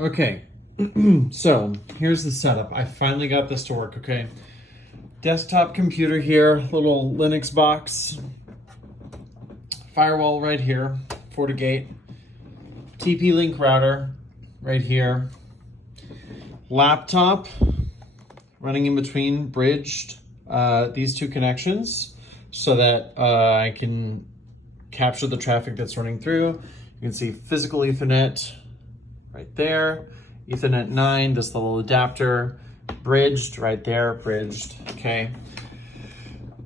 Okay, so here's the setup. I finally got this to work, okay? Desktop computer here, little Linux box, firewall right here, FortiGate, TP-Link router right here, laptop running in between, bridged these two connections so that I can capture the traffic that's running through. You can see physical Ethernet right there, Ethernet 9, this little adapter, bridged right there, bridged, okay.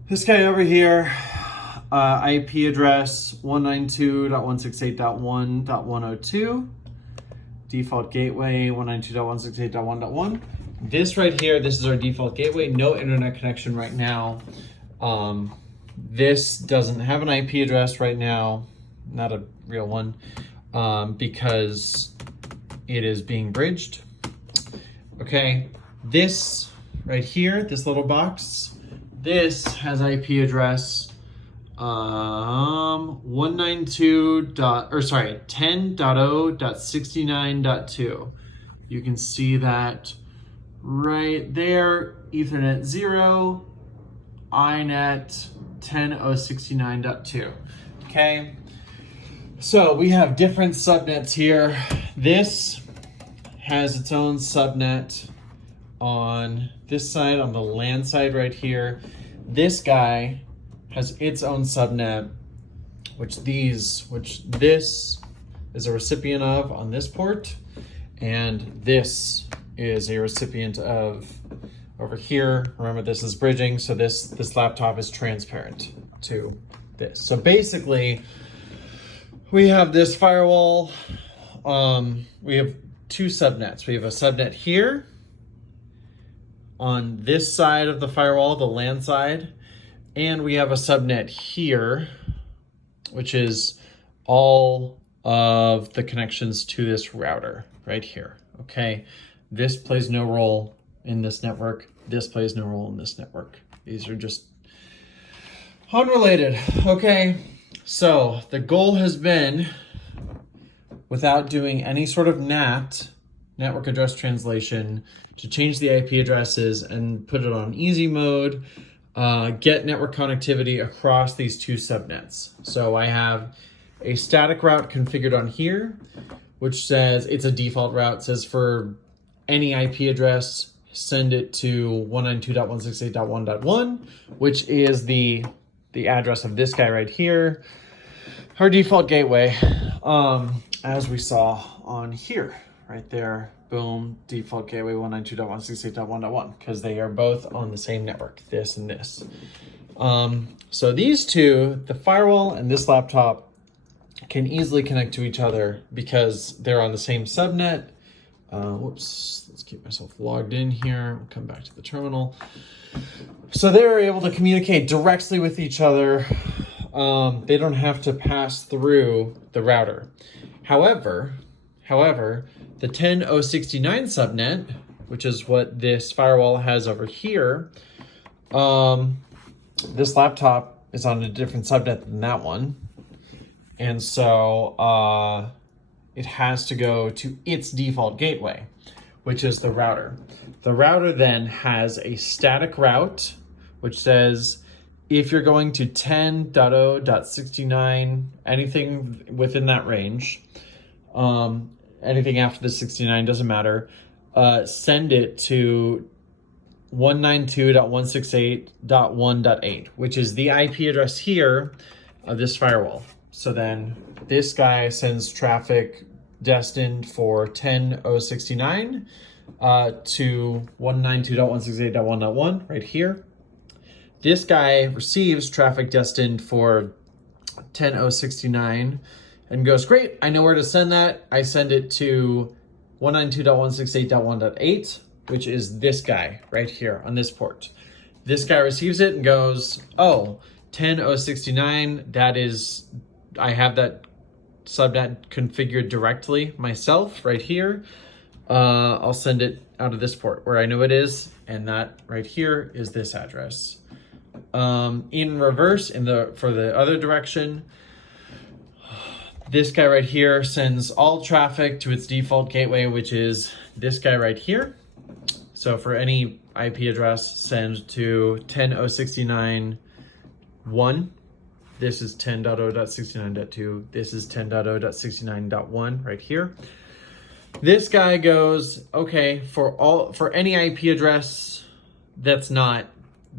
This guy over here, IP address 192.168.1.102, default gateway 192.168.1.1. This right here, this is our default gateway, no internet connection right now. This doesn't have an IP address right now, not a real one, because it is being bridged. Okay, this right here, this little box, this has IP address 10.0.69.2. You can see that right there, Ethernet 0, iNet 10.0.69.2. Okay, so we have different subnets here. This has its own subnet on this side, on the LAN side right here. This guy has its own subnet, which this is a recipient of on this port, and this is a recipient of over here. Remember, this is bridging, so this laptop is transparent to this. So basically, we have this firewall. We have two subnets. We have a subnet here on this side of the firewall, the LAN side, and we have a subnet here, which is all of the connections to this router right here, okay? This plays no role in this network. This plays no role in this network. These are just unrelated, okay? So the goal has been, without doing any sort of NAT, network address translation, to change the IP addresses and put it on easy mode, get network connectivity across these two subnets. So I have a static route configured on here, which says it's a default route, says for any IP address, send it to 192.168.1.1, which is the address of this guy right here, our default gateway, as we saw on here, right there, boom, default gateway 192.168.1.1, because they are both on the same network, this and this. So these two, the firewall and this laptop, can easily connect to each other because they're on the same subnet. Whoops, let's keep myself logged in here. We'll come back to the terminal. So they're able to communicate directly with each other. They don't have to pass through the router. However, the 10.0.69 subnet, which is what this firewall has over here, this laptop is on a different subnet than that one. And so it has to go to its default gateway, which is the router. The router then has a static route, which says, if you're going to 10.0.69, anything within that range, anything after the 69 doesn't matter, send it to 192.168.1.8, which is the IP address here of this firewall. So then this guy sends traffic destined for 10.0.69 to 192.168.1.1 right here. This guy receives traffic destined for 10.0.69 and goes, great, I know where to send that. I send it to 192.168.1.8, which is this guy right here on this port. This guy receives it and goes, oh, 10.0.69, that is, I have that subnet configured directly myself right here. I'll send it out of this port where I know it is, and that right here is this address. In reverse, for the other direction, This guy right here sends all traffic to its default gateway, which is this guy right here. So for any IP address, send to 10.069.1. This is 10.0.69.2. This is 10.0.69.1 right here. This guy goes, okay, for any IP address that's not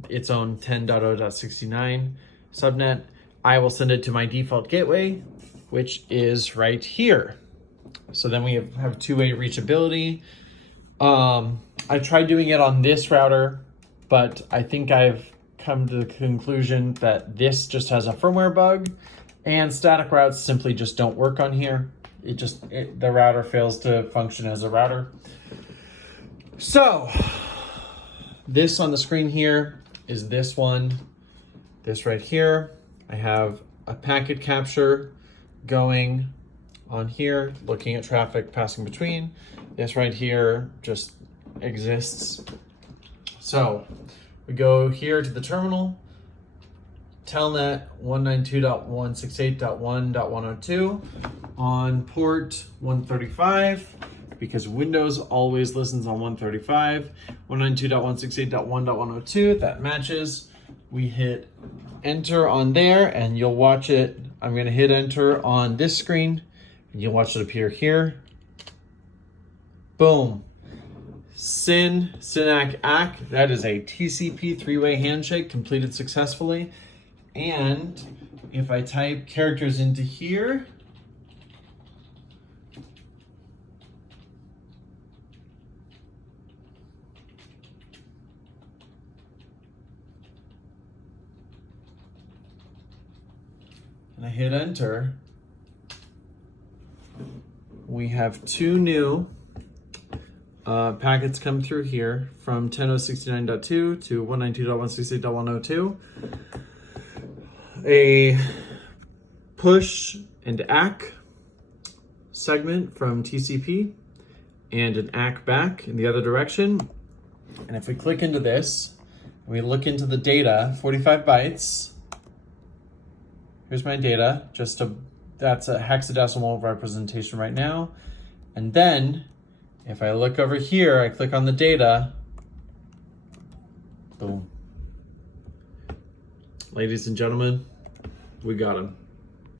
its own 10.0.69 subnet, I will send it to my default gateway, which is right here. So then we have two-way reachability. I tried doing it on this router, but I think I've come to the conclusion that this just has a firmware bug and static routes simply just don't work on here. The router fails to function as a router. So this on the screen here is this one, this right here. I have a packet capture going on here, looking at traffic passing between. This right here just exists. So we go here to the terminal, telnet 192.168.1.102 on port 135, because Windows always listens on 135. 192.168.1.102, that matches. We hit enter on there and you'll watch it. I'm gonna hit enter on this screen and you'll watch it appear here. Boom. SYN-ACK ACK, that is a TCP three-way handshake completed successfully. And if I type characters into here, and I hit enter, we have two new packets come through here from 10.069.2 to 192.168.102. A push and ACK segment from TCP and an ACK back in the other direction. And if we click into this, we look into the data, 45 bytes. Here's my data, that's a hexadecimal representation right now. And then if I look over here, I click on the data, boom. Ladies and gentlemen, we got him.